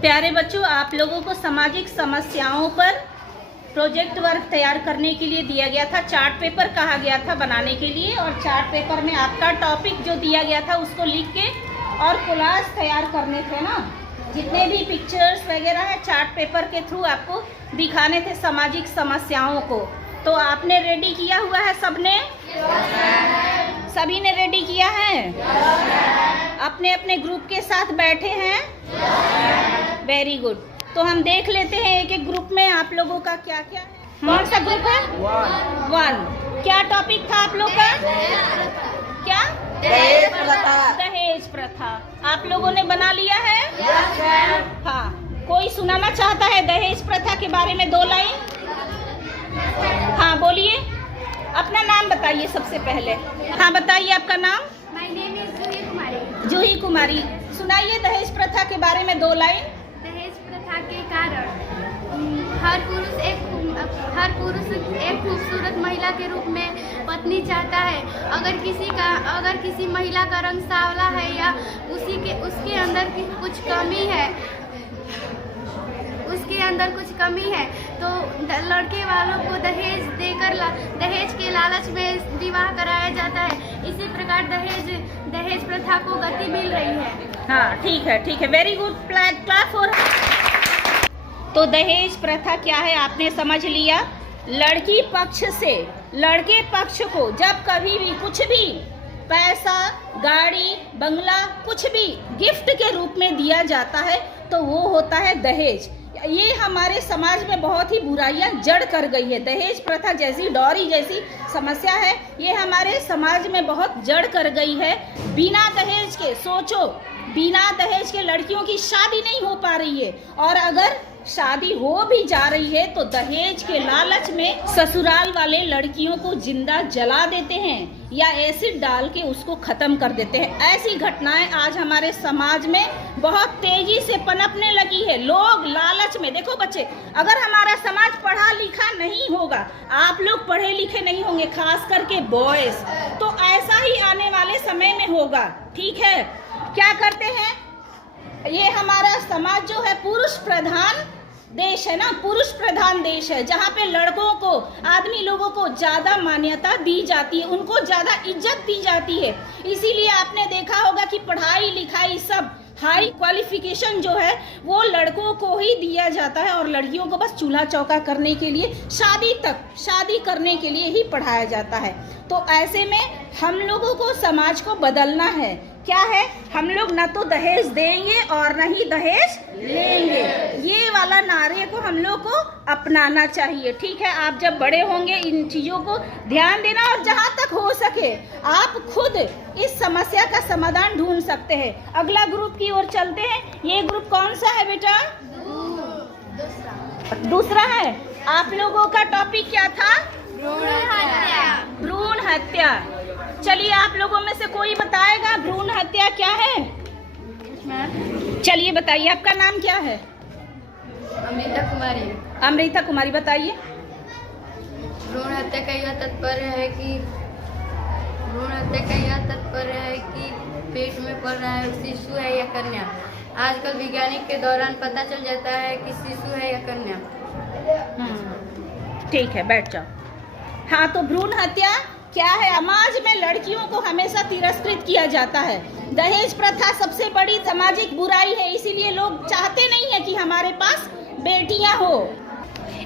प्यारे बच्चों, आप लोगों को सामाजिक समस्याओं पर प्रोजेक्ट वर्क तैयार करने के लिए दिया गया था। चार्ट पेपर कहा गया था बनाने के लिए, और चार्ट पेपर में आपका टॉपिक जो दिया गया था उसको लिख के और कोलाज तैयार करने थे ना। जितने भी पिक्चर्स वगैरह है चार्ट पेपर के थ्रू आपको दिखाने थे सामाजिक समस्याओं को। तो आपने रेडी किया हुआ है सबने? सभी ने रेडी किया है? अपने अपने ग्रुप के साथ बैठे हैं? Very good. तो हम देख लेते हैं एक एक ग्रुप में आप लोगों का क्या क्या है। कौन सा ग्रुप है? वन। क्या टॉपिक था आप लोग का? क्या? दहेज प्रथा। दहेज प्रथा आप लोगों ने बना लिया है? हाँ, कोई सुनाना चाहता है दहेज प्रथा के बारे में 2 लाइन? हाँ बोलिए, अपना नाम बताइए सबसे पहले। हाँ बताइए आपका नाम। My name is Juhi Kumari. Juhi Kumari, सुनाइए दहेज प्रथा के बारे में 2 लाइन। दहेज प्रथा के कारण हर पुरुष एक खूबसूरत महिला के रूप में पत्नी चाहता है। अगर किसी महिला का रंग सांवला है या उसके अंदर कुछ कमी है तो लड़के वालों को दहेज देकर दहेज के लालच में विवाह कराया जाता है। इसी प्रकार दहेज प्रथा को गति मिल रही है। हाँ ठीक है, वेरी गुड, क्लैप फॉर। तो दहेज प्रथा क्या है आपने समझ लिया। लड़की पक्ष से लड़के पक्ष को जब कभी भी कुछ भी पैसा, गाड़ी, बंगला, कुछ भी गिफ्ट के रूप में दिया जाता है तो वो होता है दहेज। ये हमारे समाज में बहुत ही बुराइयां जड़ कर गई है। दहेज प्रथा जैसी डॉरी जैसी समस्या है, ये हमारे समाज में बहुत जड़ कर गई है। बिना दहेज के सोचो, बिना दहेज के लड़कियों की शादी नहीं हो पा रही है, और अगर शादी हो भी जा रही है तो दहेज के लालच में ससुराल वाले लड़कियों को जिंदा जला देते हैं या एसिड डाल के उसको खत्म कर देते हैं। ऐसी घटनाएं आज हमारे समाज में बहुत तेजी से पनपने लगी है। लोग लालच में, देखो बच्चे, अगर हमारा समाज पढ़ा लिखा नहीं होगा, आप लोग पढ़े लिखे नहीं होंगे, खास करके बॉयज, तो ऐसा ही आने वाले समय में होगा। ठीक है, क्या करते हैं, ये हमारा समाज जो है पुरुष प्रधान देश है ना, पुरुष प्रधान देश है, जहाँ पे लड़कों को, आदमी लोगों को ज्यादा मान्यता दी जाती है, उनको ज्यादा इज्जत दी जाती है। इसीलिए आपने देखा होगा कि पढ़ाई लिखाई सब हाई क्वालिफिकेशन जो है वो लड़कों को ही दिया जाता है, और लड़कियों को बस चूल्हा चौका करने के लिए, शादी करने के लिए ही पढ़ाया जाता है। तो ऐसे में हम लोगों को समाज को बदलना है। क्या है, हम लोग ना तो दहेज देंगे और न ही दहेज लेंगे, ये वाला नारे को हम लोग को अपनाना चाहिए। ठीक है, आप जब बड़े होंगे इन चीजों को ध्यान देना, और जहाँ तक हो सके आप खुद इस समस्या का समाधान ढूंढ सकते हैं। अगला ग्रुप की ओर चलते हैं। ये ग्रुप कौन सा है बेटा? दूसरा है। आप लोगों का टॉपिक क्या था? भ्रूण हत्या। चलिए, आप लोगों में से कोई बताएगा भ्रूण हत्या क्या है? चलिए बताइए, आपका नाम क्या है? अमृता कुमारी। अमृता कुमारी, बताइए। भ्रूण हत्या का यह तात्पर्य है कि पेट में पल रहा है शिशु है या कन्या। आजकल वैज्ञानिक के दौरान पता चल जाता है कि शिशु है या कन्या। ठीक है, बैठ जाओ। हाँ, तो भ्रूण हत्या क्या है? समाज में लड़कियों को हमेशा तिरस्कृत किया जाता है। दहेज प्रथा सबसे बड़ी सामाजिक बुराई है, इसीलिए लोग चाहते नहीं है कि हमारे पास बेटियां हो।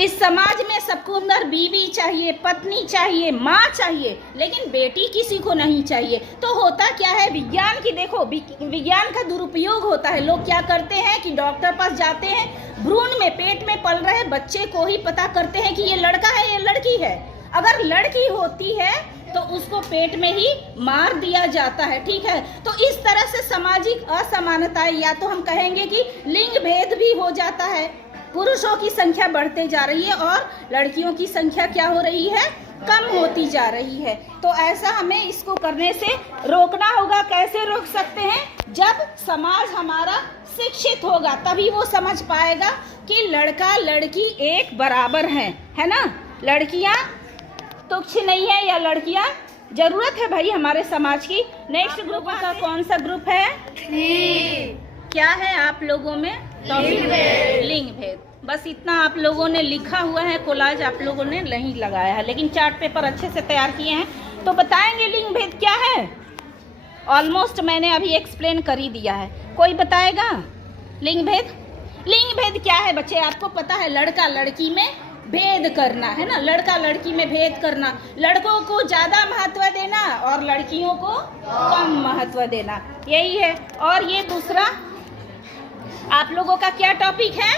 इस समाज में सबको अंदर बीवी चाहिए, पत्नी चाहिए, माँ चाहिए, लेकिन बेटी किसी को नहीं चाहिए। तो होता क्या है, विज्ञान की देखो, विज्ञान का दुरुपयोग होता है। लोग क्या करते हैं कि डॉक्टर पास जाते हैं, भ्रूण में, पेट में पल रहे बच्चे को ही पता करते हैं कि ये लड़का है ये लड़की है। अगर लड़की होती है तो उसको पेट में ही मार दिया जाता है। ठीक है, तो इस तरह से सामाजिक असमानताएं, या तो हम कहेंगे कि लिंग भेद भी हो जाता है। पुरुषों की संख्या बढ़ते जा रही है और लड़कियों की संख्या क्या हो रही है? कम होती जा रही है। तो ऐसा हमें इसको करने से रोकना होगा। कैसे रोक सकते हैं? जब समाज हमारा शिक्षित होगा तभी वो समझ पाएगा कि लड़का लड़की एक बराबर हैं, है ना। लड़कियां तुच्छ नहीं है, या लड़कियां जरूरत है भाई हमारे समाज की। नेक्स्ट ग्रुप का कौन सा ग्रुप है? 3। क्या है आप लोगों में? लिंग भेद। बस इतना आप लोगों ने लिखा हुआ है, कोलाज आप लोगों ने नहीं लगाया है, लेकिन चार्ट पेपर अच्छे से तैयार किए हैं। तो बताएंगे लिंग भेद क्या है? ऑलमोस्ट मैंने अभी एक्सप्लेन कर ही दिया है। कोई बताएगा लिंग भेद? लिंग भेद क्या है बच्चे? आपको पता है, लड़का लड़की में भेद करना है ना, लड़का लड़की में भेद करना, लड़कों को ज़्यादा महत्व देना और लड़कियों को कम महत्व देना, यही है। और ये दूसरा आप लोगों का क्या टॉपिक है?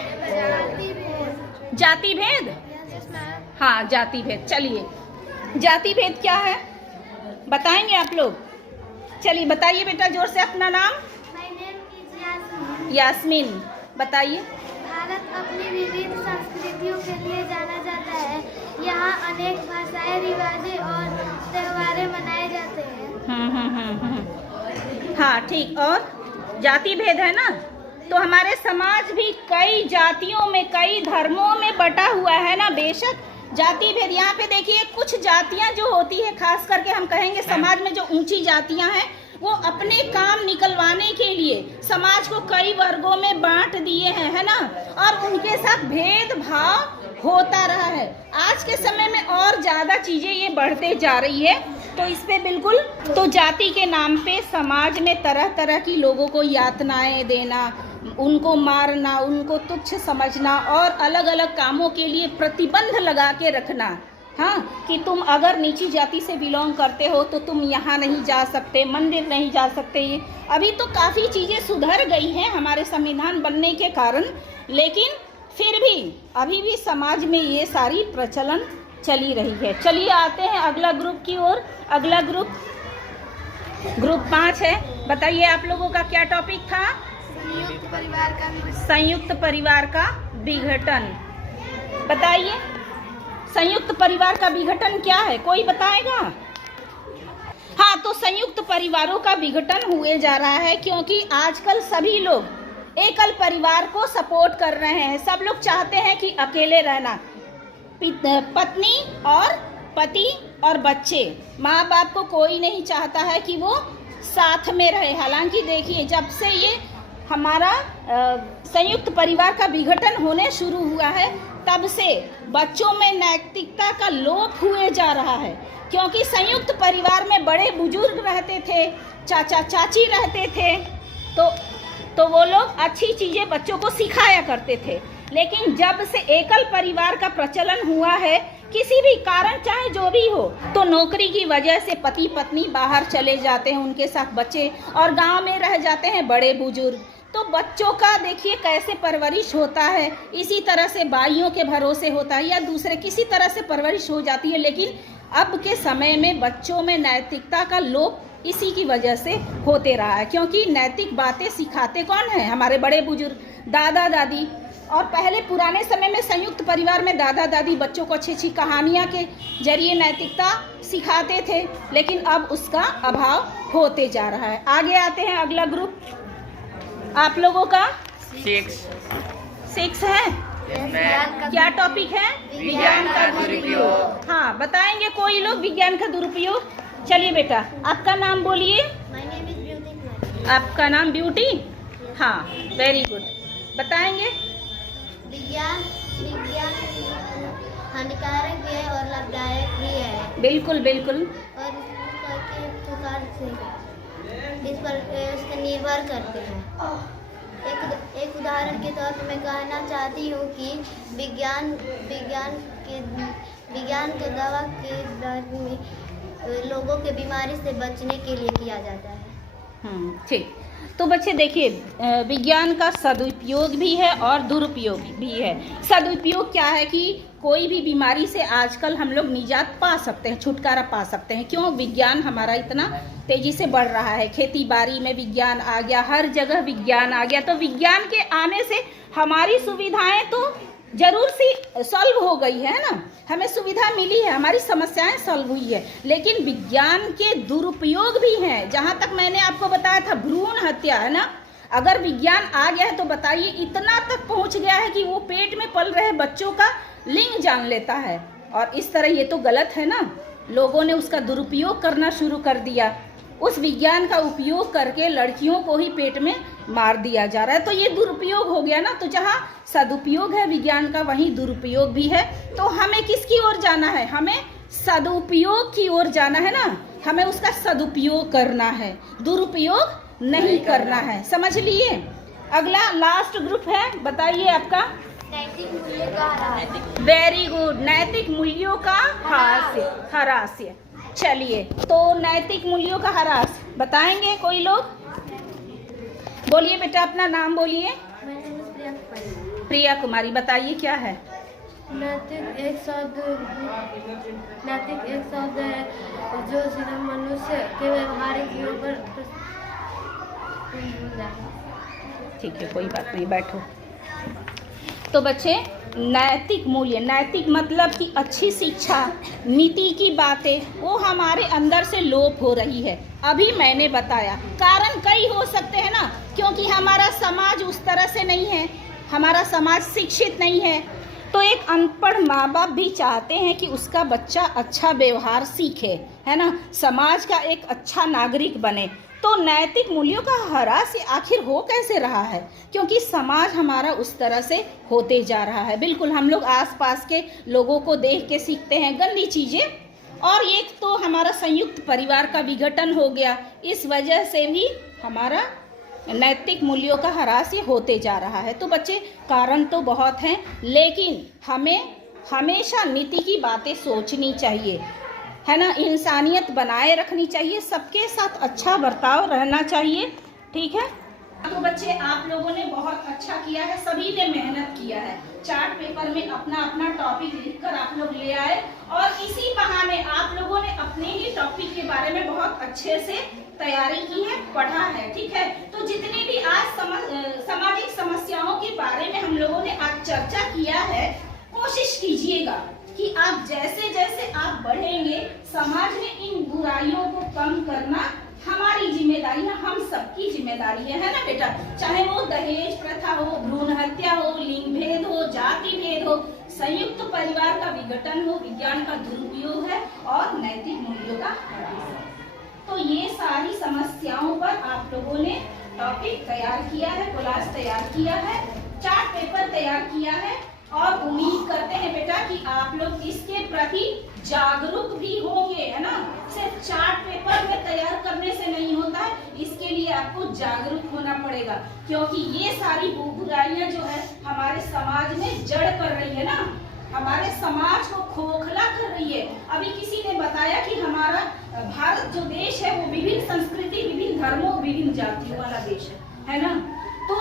जाति भेद। हाँ, जाति भेद। चलिए, जाति भेद क्या है बताएंगे आप लोग? चलिए बताइए बेटा जोर से अपना नाम। यास्मीन, बताइए। भारत अपनी विविध संस्कृतियों के लिए जाना जाता है। यहाँ अनेक भाषाएं, रिवाजें और त्योहारें मनाए जाते हैं। हाँ ठीक। और जाति भेद है ना, तो हमारे समाज भी कई जातियों में, कई धर्मों में बटा हुआ है ना। बेशक जाति भेद, यहाँ पे देखिए कुछ जातियाँ जो होती है, खास करके हम कहेंगे समाज में जो ऊंची जातियाँ हैं, वो अपने काम निकलवाने के लिए समाज को कई वर्गों में बांट दिए हैं, है ना, और उनके साथ भेदभाव होता रहा है। आज के समय में और ज़्यादा चीज़ें ये बढ़ते जा रही है, तो इस पे बिल्कुल, तो जाति के नाम पे समाज में तरह तरह की लोगों को यातनाएं देना, उनको मारना, उनको तुच्छ समझना और अलग अलग कामों के लिए प्रतिबंध लगा के रखना। हाँ, कि तुम अगर नीची जाति से बिलोंग करते हो तो तुम यहाँ नहीं जा सकते, मंदिर नहीं जा सकते। अभी तो काफ़ी चीज़ें सुधर गई हैं हमारे संविधान बनने के कारण, लेकिन फिर भी अभी भी समाज में ये सारी प्रचलन चली रही है। चलिए आते हैं अगला ग्रुप की ओर। अगला ग्रुप 5 है। बताइए आप लोगों का क्या टॉपिक था? संयुक्त परिवार का विघटन। बताइए संयुक्त परिवार का विघटन क्या है, कोई बताएगा? हाँ, तो संयुक्त परिवारों का विघटन हुए जा रहा है क्योंकि आजकल सभी लोग एकल परिवार को सपोर्ट कर रहे हैं। सब लोग चाहते हैं कि अकेले रहना, पत्नी और पति और बच्चे, माँ बाप को कोई नहीं चाहता है कि वो साथ में रहे। हालांकि देखिए, जब से ये हमारा संयुक्त परिवार का विघटन होने शुरू हुआ है, तब से बच्चों में नैतिकता का लोप हुए जा रहा है। क्योंकि संयुक्त परिवार में बड़े बुजुर्ग रहते थे, चाचा चाची रहते थे, तो वो लोग अच्छी चीज़ें बच्चों को सिखाया करते थे। लेकिन जब से एकल परिवार का प्रचलन हुआ है, किसी भी कारण चाहे जो भी हो, तो नौकरी की वजह से पति पत्नी बाहर चले जाते हैं, उनके साथ बच्चे, और गांव में रह जाते हैं बड़े बुजुर्ग। तो बच्चों का देखिए कैसे परवरिश होता है, इसी तरह से भाइयों के भरोसे होता है या दूसरे किसी तरह से परवरिश हो जाती है। लेकिन अब के समय में बच्चों में नैतिकता का लोप इसी की वजह से होते रहा है, क्योंकि नैतिक बातें सिखाते कौन है? हमारे बड़े बुजुर्ग, दादा दादी। और पहले पुराने समय में संयुक्त परिवार में दादा दादी बच्चों को अच्छी अच्छी कहानियाँ के जरिए नैतिकता सिखाते थे, लेकिन अब उसका अभाव होते जा रहा है। आगे आते हैं अगला ग्रुप आप लोगों का 6 है। क्या टॉपिक है? विज्ञान का दुरुपयोग। हाँ, बताएंगे कोई लोग विज्ञान का दुरुपयोग? चलिए बेटा, आपका नाम बोलिए। आपका नाम ब्यूटी? हाँ, वेरी गुड। बताएंगे? विज्ञान हानिकारक भी है और लाभदायक भी है। बिल्कुल बिल्कुल। और इस पर निर्भर करते हैं। एक उदाहरण के तौर पर मैं कहना चाहती हूँ कि विज्ञान के दावा के लोगों के बीमारी से बचने के लिए किया जाता है। ठीक। तो बच्चे देखिए, विज्ञान का सदुपयोग भी है और दुरुपयोग भी है। सदुपयोग क्या है कि कोई भी बीमारी से आजकल हम लोग निजात पा सकते हैं, छुटकारा पा सकते हैं। क्यों? विज्ञान हमारा इतना तेजी से बढ़ रहा है, खेती बाड़ी में विज्ञान आ गया, हर जगह विज्ञान आ गया। तो विज्ञान के आने से हमारी सुविधाएं तो जरूर सी सॉल्व हो गई है ना, हमें सुविधा मिली है, हमारी समस्याएं सॉल्व हुई है। लेकिन विज्ञान के दुरुपयोग भी हैं। जहाँ तक मैंने आपको बताया था, भ्रूण हत्या, है ना, अगर विज्ञान आ गया है तो बताइए इतना तक पहुँच गया है कि वो पेट में पल रहे बच्चों का लिंग जान लेता है। और इस तरह ये तो गलत है ना, लोगों ने उसका दुरुपयोग करना शुरू कर दिया। उस विज्ञान का उपयोग करके लड़कियों को ही पेट में मार दिया जा रहा है। तो ये दुरुपयोग हो गया ना। तो जहाँ सदुपयोग है विज्ञान का, वहीं दुरुपयोग भी है। तो हमें किसकी ओर जाना है? हमें सदुपयोग की ओर जाना है ना। हमें उसका सदुपयोग करना है, दुरुपयोग नहीं करना है। समझ लिए? अगला लास्ट ग्रुप है, बताइए आपका। नैतिक मूल्य का ह्रास। वेरी गुड, नैतिक मूल्यों का ह्रास। चलिए, तो नैतिक मूल्यों का ह्रास बताएंगे कोई लोग? बोलिए बेटा, अपना नाम बोलिए। प्रिया कुमारी, बताइए क्या है? नैतिक एक शब्द है जो सिर्फ मनुष्य के व्यवहारिक जीवन पर। ठीक है, कोई बात नहीं, बैठो। तो बच्चे, नैतिक मूल्य, नैतिक मतलब कि अच्छी शिक्षा, नीति की बातें, वो हमारे अंदर से लोप हो रही है। अभी मैंने बताया कारण कई हो सकते हैं ना, क्योंकि हमारा समाज उस तरह से नहीं है, हमारा समाज शिक्षित नहीं है। तो एक अनपढ़ माँ बाप भी चाहते हैं कि उसका बच्चा अच्छा व्यवहार सीखे, है ना, समाज का एक अच्छा नागरिक बने। तो नैतिक मूल्यों का ह्रास आखिर हो कैसे रहा है? क्योंकि समाज हमारा उस तरह से होते जा रहा है। बिल्कुल, हम लोग आसपास के लोगों को देख के सीखते हैं गंदी चीज़ें। और एक तो हमारा संयुक्त परिवार का विघटन हो गया, इस वजह से भी हमारा नैतिक मूल्यों का ह्रास होते जा रहा है। तो बच्चे, कारण तो बहुत हैं, लेकिन हमें हमेशा नीति की बातें सोचनी चाहिए, है ना, इंसानियत बनाए रखनी चाहिए, सबके साथ अच्छा बर्ताव रहना चाहिए। ठीक है? तो बच्चे, आप लोगों ने बहुत अच्छा किया है, सभी ने मेहनत किया है। चार्ट पेपर में अपना अपना टॉपिक लिखकर आप लोग ले आए, और इसी बहाने आप लोगों ने अपने ही टॉपिक के बारे में बहुत अच्छे से तैयारी की है, पढ़ा है। ठीक है? तो जितनी भी आज सामाजिक समस्याओं के बारे में हम लोगों ने आज चर्चा किया है, कोशिश कीजिएगा कि आप जैसे जैसे आप बढ़ेंगे, समाज में इन बुराइयों को कम करना हमारी जिम्मेदारी है, हम सबकी जिम्मेदारी है ना बेटा। चाहे वो दहेज प्रथा हो, भ्रूण हत्या हो, लिंग भेद हो, जाति भेद हो, संयुक्त परिवार का विघटन हो, विज्ञान का दुरुपयोग है, और नैतिक मूल्यों का ह्रास है। तो ये सारी समस्याओं पर आप लोगों ने टॉपिक तैयार किया है, कोलाज तैयार किया है, चार्ट पेपर तैयार किया है, और उम्मीद करते हैं बेटा कि आप लोग इसके प्रति जागरूक भी होंगे, है ना। सिर्फ चार्ट पेपर में तैयार करने से नहीं होता है, इसके लिए आपको जागरूक होना पड़ेगा, क्योंकि ये सारी बुराइयां जो है हमारे समाज में जड़ कर रही है ना, हमारे समाज को खोखला कर रही है। अभी किसी ने बताया कि हमारा भारत जो देश है वो विभिन्न संस्कृति, विभिन्न धर्मों, विभिन्न जातियों वाला देश है ना। तो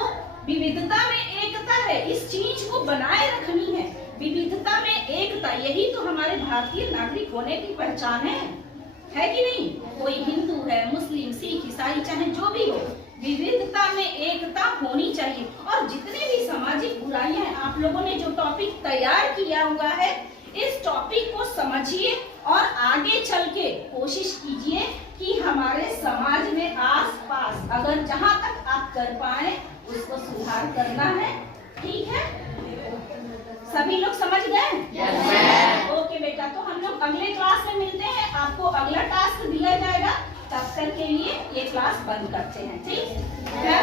विविधता में एकता है, इस चीज को बनाए रखनी है। विविधता में एकता, यही तो हमारे भारतीय नागरिक होने की पहचान है कि नहीं? कोई हिंदू है, मुस्लिम, सिख, ईसाई, चाहे जो भी हो, विविधता में एकता होनी चाहिए। और जितने भी सामाजिक बुराइयां हैं, आप लोगों ने जो टॉपिक तैयार किया हुआ है, इस टॉपिक को समझिए और आगे चल के कोशिश कीजिए कि हमारे समाज में आस-पास अगर जहां तक आप कर पाए उसको सुधार करना है। ठीक है? सभी लोग समझ गए? ओके बेटा, तो हम लोग अगले क्लास में मिलते हैं। आपको अगला टास्क दिया जाएगा, तब तक के लिए ये क्लास बंद करते हैं। ठीक है?